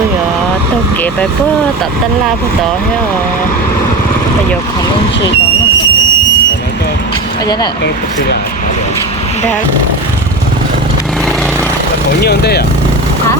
ก็ยอตเก็บไปเพื่อตัดตันลาผู้ต่อให้อ๋ประโยชน์ของลุงชีต่อนนะอาจารย์นี่ะได้หมอนยองได้อะฮะ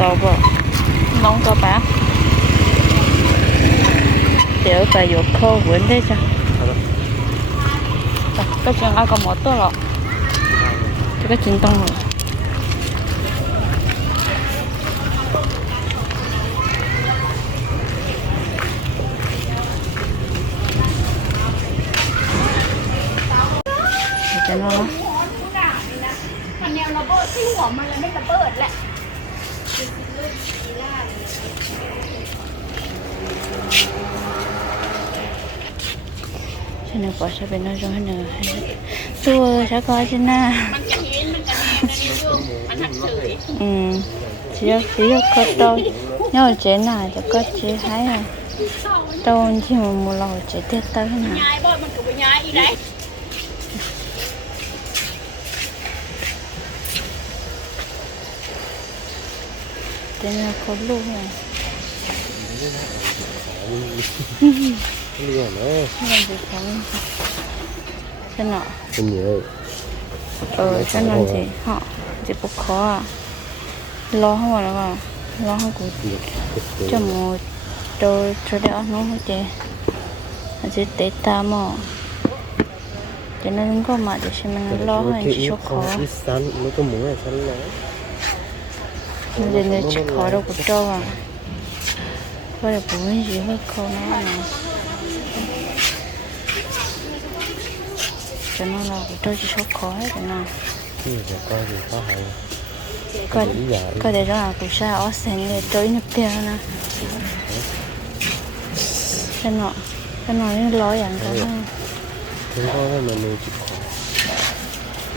서버 넘겨봐 대여가 요커 원대자 자, 끝이 나가 못 떨어 저게 진동으로 sẽ bị nó rồi nữa. Tôi sẽ coi trên na ừ chỉ có chỉ có tôi. Nhớ chế này thì có chế thấy à. Tôi chỉ một một lò chế tết tới này tên là có luôn này Hãy subscribe cho kênh Ghiền Mì Gõ Để không bỏ lỡ những video hấp dẫn làm gì không không nhiều ờ thế làm gì? họ chỉ có khó à? Lo không mà là lo không cũng cho một đôi cho đỡ nó hết chị? Chỉ tế ta mà cho nên không có mà để xem mình lo hay chỉ cho khó. nó có muốn là nó. Mình để chỉ khó đâu cũng cho à. Có là bún gì hơi khó nó nè cho nó là cho chỉ số khó hết rồi nè. Cái gì coi thì có hay giải có để đó là cũng sao ở sen để tới nó bia nè. Cái nọ cái nọ nó lối dạng cái có cái mà mình chịu khó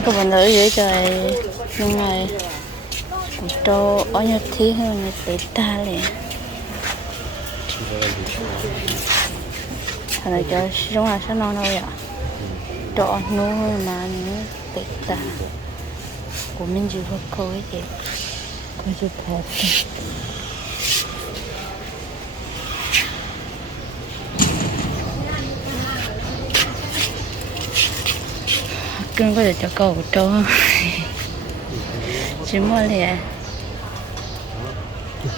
có bạn nữ dưới trời nhưng mà cũng cho ở nhà thi hơn là tới ta liền. Gì thật là cho giống là sao non đâu vậy cho nó mà nó tới ta của mình chưa có câu ấy thì có chưa thật cưng có thể cho câu cho chỉ mua lẻ.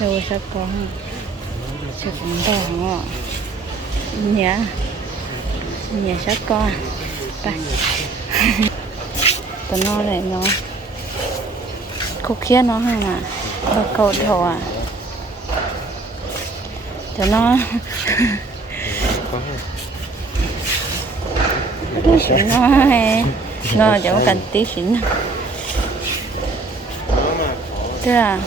Đâu sao có sẽ cũng đỏ ngọ. Nhá nhá sao con ta tao nó này nó. Khúc kia nó hả mà và cầu thổ à? Tao nó nó nó chẳng cần tí xỉn tức à,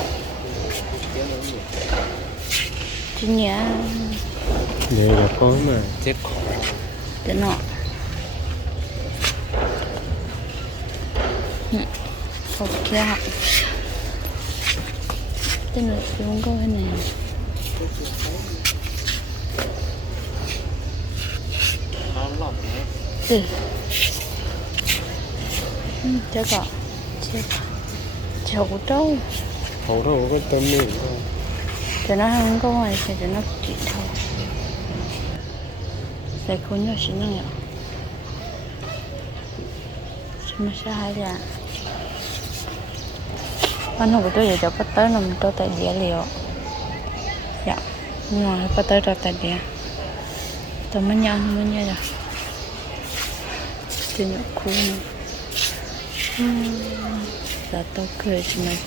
chính nhá để là có mà. Chết khổ cái nọ เนี่ยขอบแก้วจะหนูลงก็ขนาดเออเจ้าก็เจ้าเจ้าเจ้าเขาเรก็เติมนี่เดี๋ยวนะมันก็ไหวแต่นะจิตเท่าใส่คนเยอะชิ้นนึงอะ什么事还得。Cho tại địa liệu. Dạ nhưng mà bắt tới cho tại địa. Tôi mới nhớ mới nhớ rồi thì nhớ khu là tôi cười thì này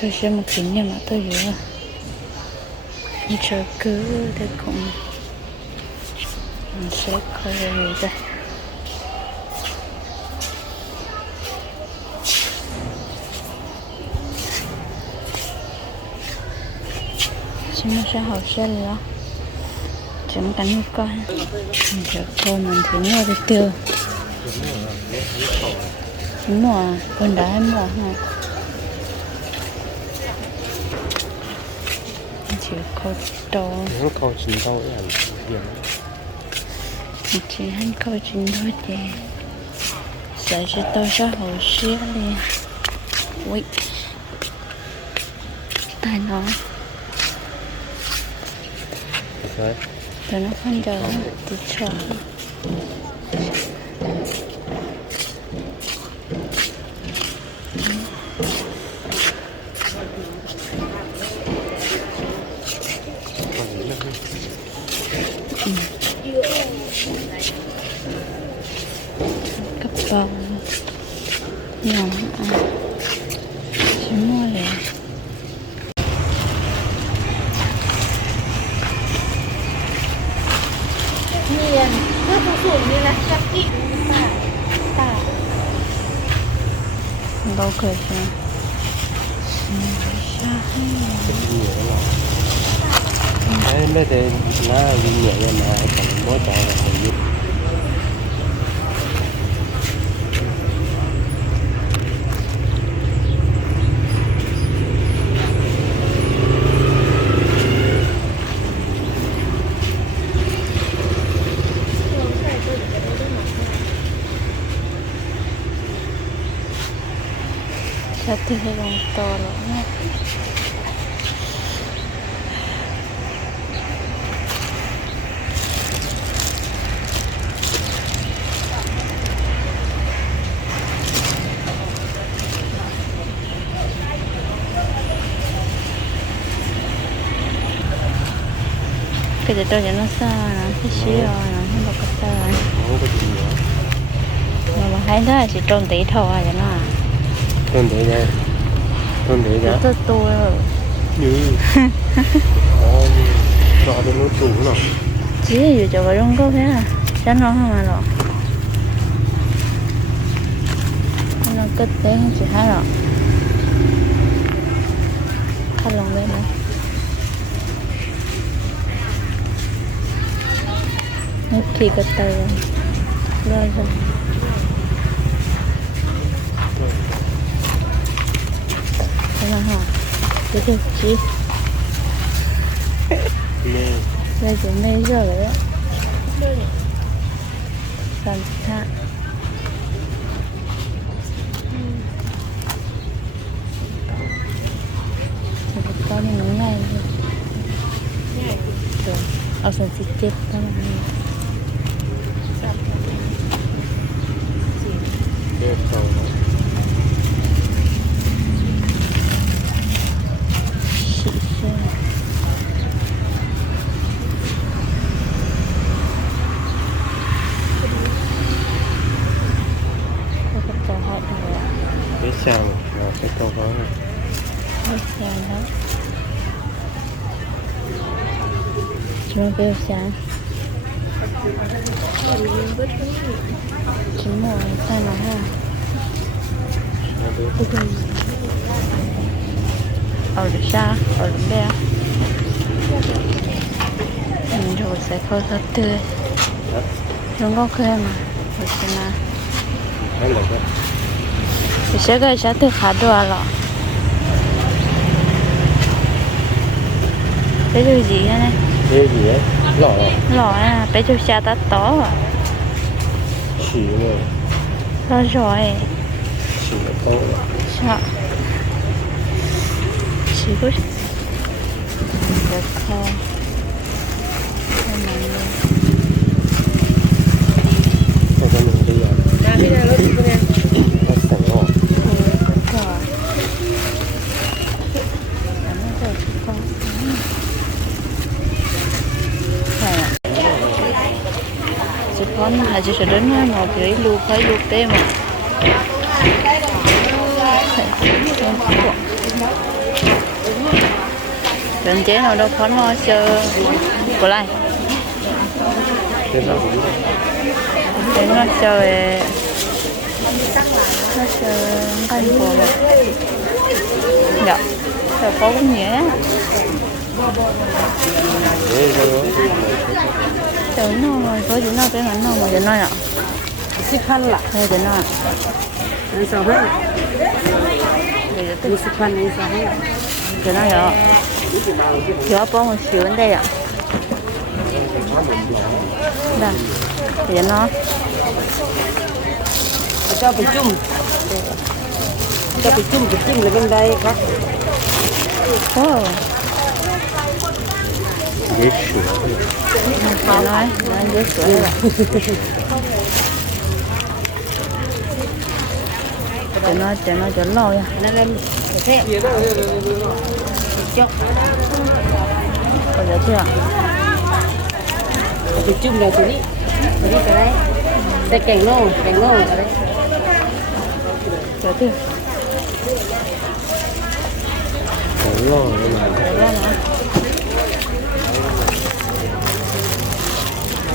tôi sẽ một kính nhà mà tôi hiểu. Như chờ cứ để cũng mình sẽ coi là đây xin nó sẽ học là chúng ta như coi. Mình sẽ coi mình thì mua được tiêu mua con đá mua ha chỉ có đồ nó có chín đâu là điểm. Chỉ hắn câu chuyện thôi thì sẽ sẽ tôi sẽ hậu xía đi ui. Tai nó đấy tụi nó không chờ thì chờ còn gì nữa cấp bầu nhỏ à chỉ mua lẻ Miền cứ thủ thủ như là chắc kỹ ta đâu cười chứ đấy mấy thì nó gì nhẹ mà còn mỗi trò là phải thì còn to nữa nha cái cho cho nó xa nó cái xíu rồi nè nó bật cái xa mà mà thấy nó là chỉ trôn tỉ thôi vậy nó 현대냐 현대냐 또 또요 유 아니 나도 못 주구나 지 저거 이런 거 해. 짠 하면 알아 하나 끝에 한지 하라 칼롱 내놔 Mukhi kata Raja là vừa cho vào trong có thế à tránh nó không mà rồi nó kết tế chỉ hai rồi khăn lòng bên này nhất khi kết tế rồi rồi thế nào hả cái gì chị mê Đây chuẩn bị giờ rồi đó Làm hạ Một con này nóng này Rồi Ở phần xịt chết Đó là này cái cầu Xịt xe Có cái tờ hỏi rồi ạ cái sao là cái cầu đó này Hết xe đó Chúng nó kêu sáng Chính rồi, sao nó ha nó biết ở được xa ở được bé mình rồi sẽ khâu thật tươi Đó. chúng có khơi mà rồi sẽ là nó là cái thì sẽ gây sẽ từ khá đồ lọ cái điều gì này cái gì ấy lọ lọ à bé chú xa ta to à? Chỉ mà lo rồi. Chỉ là to sợ. Chỉ có được Cái này luôn. cho à nó sẵn ngọt chỉ là chị sẽ đến một cái lưu phải lưu tê mà. Đến chế nào đâu khó hoa sơ của lại. Thế nào đến hoa sơ hoa sơ cái của mà. Dạ. Rồi có cũng nhé. hấp dẫn Chờ nó rồi, có chỗ nào cái ngắn nào mà chỗ nào? Xích khăn là Đây chỗ nào? anh sao hết Để chỗ đi xích anh sao hết chỗ nào nhở? Chỗ bao một xíu bên đây ạ. Đây, chỗ nó. cho phải chung cho phải chung phải chung là bên đây khác ghế sữa chỗ nói, nó dễ sửa rồi. Chỗ nó, cho nó cho lâu nha. nó lên để thế cho Còn chỗ chưa? phải chung là tụi đi tụi đi cái đấy đây cảnh lô, cảnh lô cái đấy Chỗ chưa? Cảnh lô nhưng mà Đây,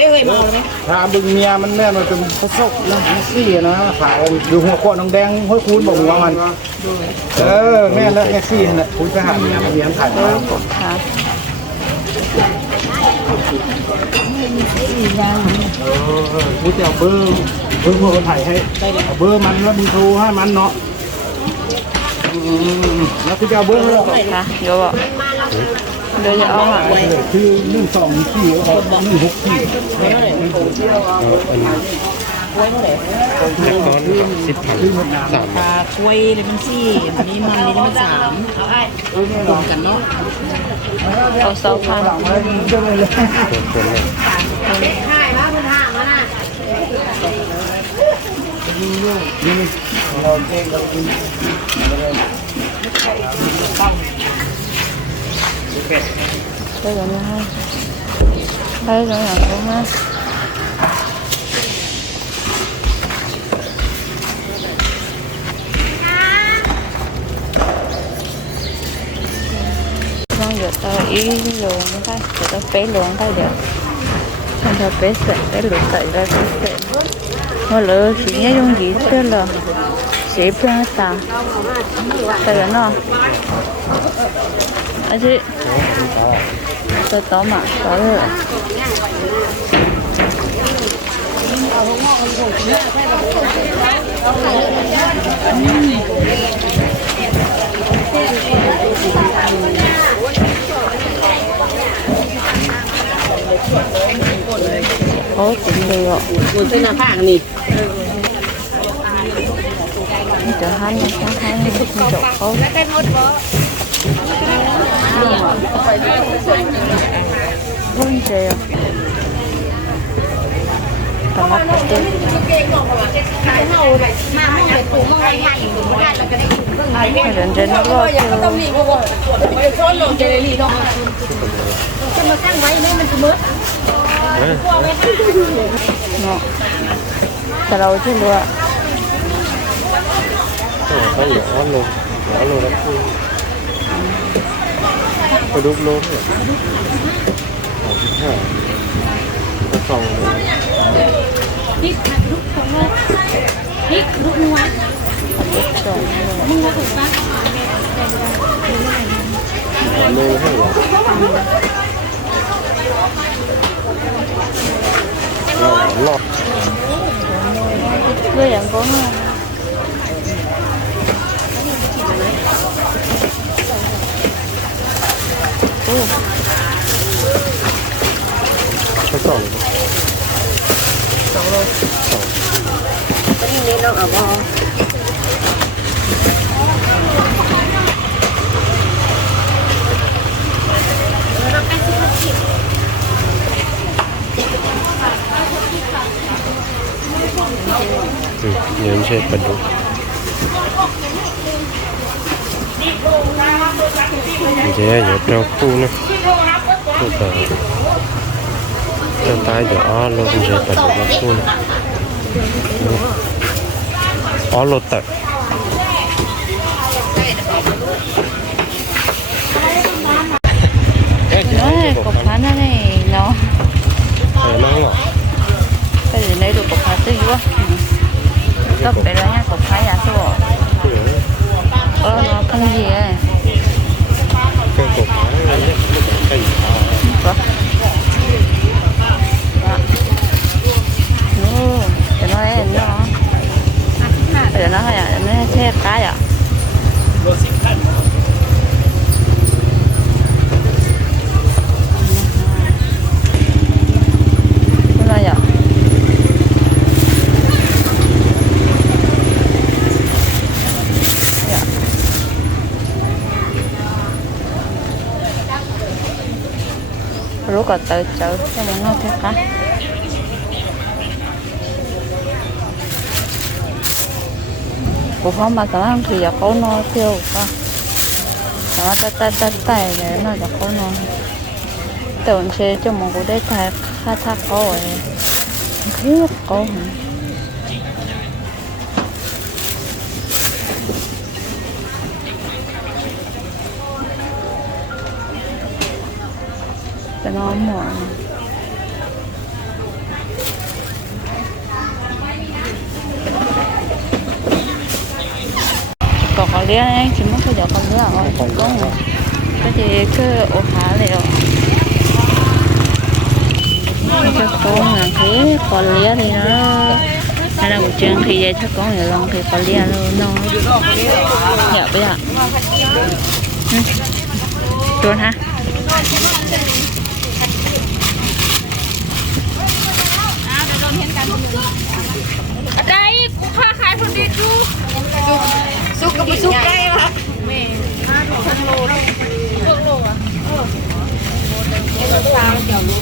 ได้เคยมาไหมถ้าบึงเมียมันแม่นมันเป็นผสมนะซี่นะขายอยู่หัวโคน้องแดงห้อยคูนบอกหัวมัน เออแม่นแล้วแท็กซี่น่ะคุณไปหาเมียเมียมันขายมาค่ะคุณจะเอาเบอร์เบอร์พวกคนถ่ายให้เอาเบอร์มันแล้วมึงโทรให้มันเนาะอืมแล้วคุณจะเอาเบอร์เราค่ะเดี๋ยวบอก เดี๋ยวจะเอาหาคือหนึ่งสองที่เอาหนึ่งหกที่นักร้อนสิบพันสามปาช่วยเลยมันสี่มีมันนี่มันสามรวมกันเนาะเอาสองพันใช่มาพันห้ามาน่ะเราเก่งเราเก่ง đây rồi nha. Đây là nhà cũng ha con giờ tao ý luôn cái giờ tao phế luôn cái được. Không tao phế sợi phế luôn sợi ra phế sợi mà lỡ chỉ nhớ dùng gì thế là sẽ phương tao tại nó. อาชิจะต้อมอะต่อเถอะโอ้จริงเลยอะคุณเส้นผ้ากันนี่จะหันจะหันจะเขา 문제요. 이런 데는 뭐, 잘나오지 뭐야? 可以，安龙，安龙的。 เนาะแต่เราชื่อว่า có gì ó luôn ó luôn lắm có đúc luôn rồi có phòng พริกผัดลูกของโลกพริกลูกนัว สอง มึงว่าถูกปะ luôn hết rồi lọt lọt เพื่ออย่างก็มา có phòng อืมเดี๋ยวไม่ใช่ปลาดุกเดี๋ยวเดี๋ยวเราคู่นะคู่ต่อจะตายเดี๋ยวอ้อลงใช้ปลาดุกม Cái sổ này Sổ rồi Sổ Cái này nó ở bò Ừ, nhớ anh sẽ bật đúng. Đi bùng ra dễ dễ trâu khu nè. Khu tờ cho tay dễ luôn dễ tờ dễ khu nè. Ó lô tờ Đấy, này nó. Để nó ngọt. Bây giờ lấy được cục phá tư quá. Cấp bể đó nha, cục phá giả số Ờ, nó không gì ấy. nó thôi ạ, à, nó xếp cái ạ. À. rút vào tới chợ cho mình nó thế cả của mà tao ăn thì giờ có nó tiêu cả tao ta ta ta tay để nó giờ có nó tưởng chế cho một cái đấy thay khá thác có rồi thứ có Cái nó mỏi có có lia anh chỉ muốn cái giờ có lia rồi có cái gì cứ ổ há này rồi cho con là thế có lia thì nó hay là một trường thì vậy cho con hiểu lòng thì có lia luôn nó dạ bây giờ chuột ha ซุกก็ไม่ซุกได้ละแมย์ห้าโลพวโลพวกโลอะเออเดี๋ยวตาเดี๋ยวรู้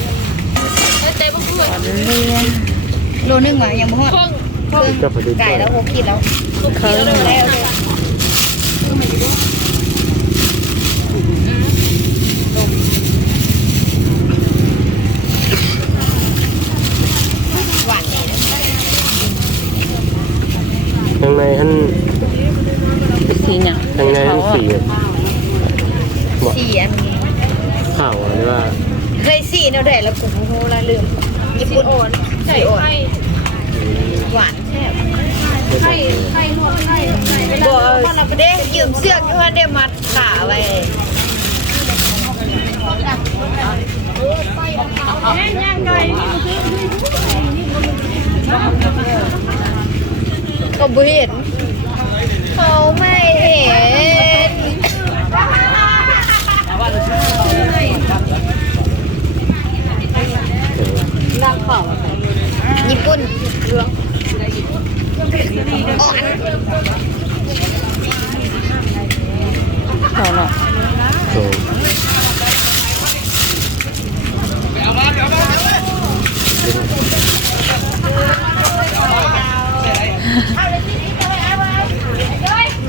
เจ๊บุ้งด้วยโลนึ่งหมายังบ่ฮอดกับไก่แล้วโอเคแล้วเคยแล้ว ญี่ปุ่นอ่อนเอาเนาะโอ้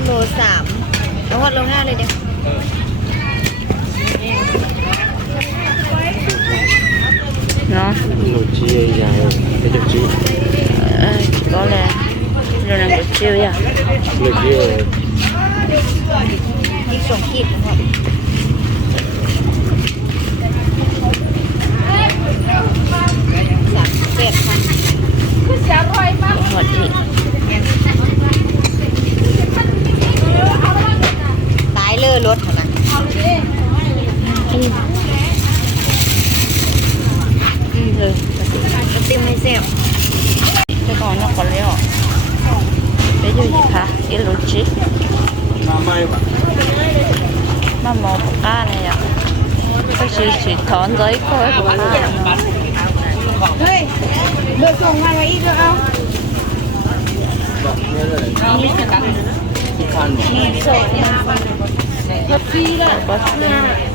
โลสามเอาหัดโลห้าเลยเดี๋ยวเนาะโลเชี้ใหญ่ Lucky. Uh, Chipotle. I don't know what's ส่งนะครับสามเจ็ดค่ะคือเสียอยมากหมดที่ thon giấy thôi của ta Hey, được dùng ngay ít được không? Hãy subscribe cho kênh Ghiền Mì Gõ Để không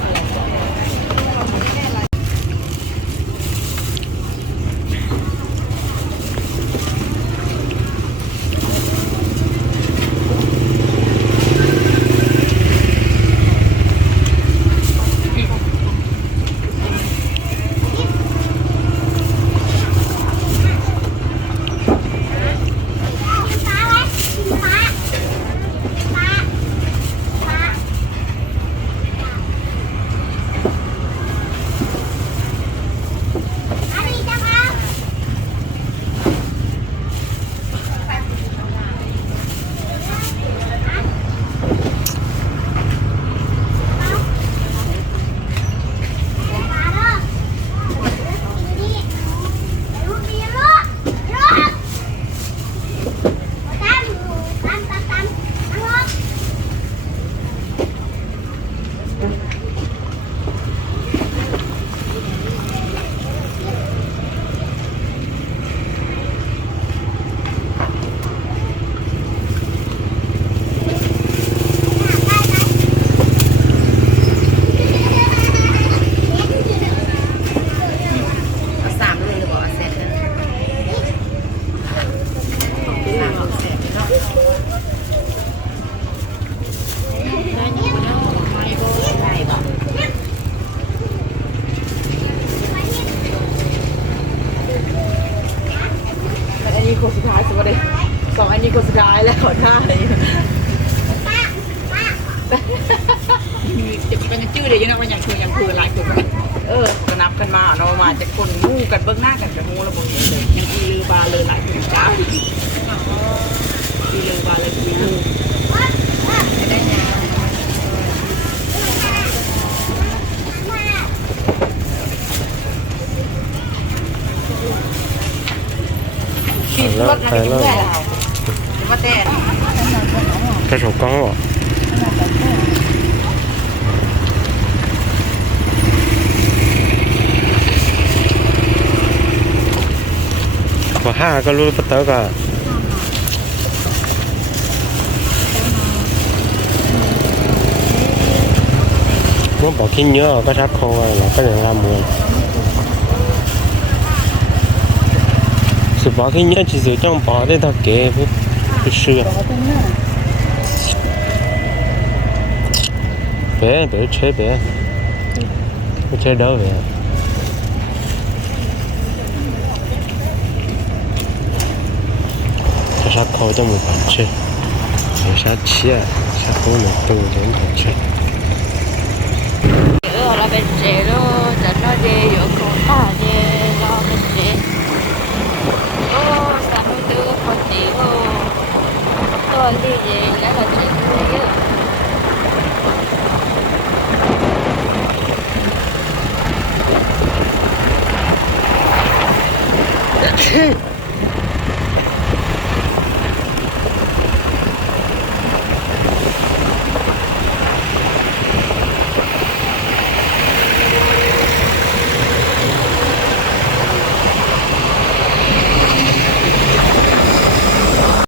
แล้วไปแล้วกระจกก้องขอห้าก็รู้ปะเต๋อกันมันบอกขี้เยอะก็ชักคอเราก็เลยทามเลย bỏ khi nhớ chỉ sử trong bỏ để tao kể với cái sự bé bé chơi bé cái chơi đâu vậy cái rác khô trong một bản chơi cái rác chia rác khô là tôi đến bản chơi ở là bên chế đó chẳng nói gì ở cổ ta gì rồi đi về đã là chuyện đi á Yeah.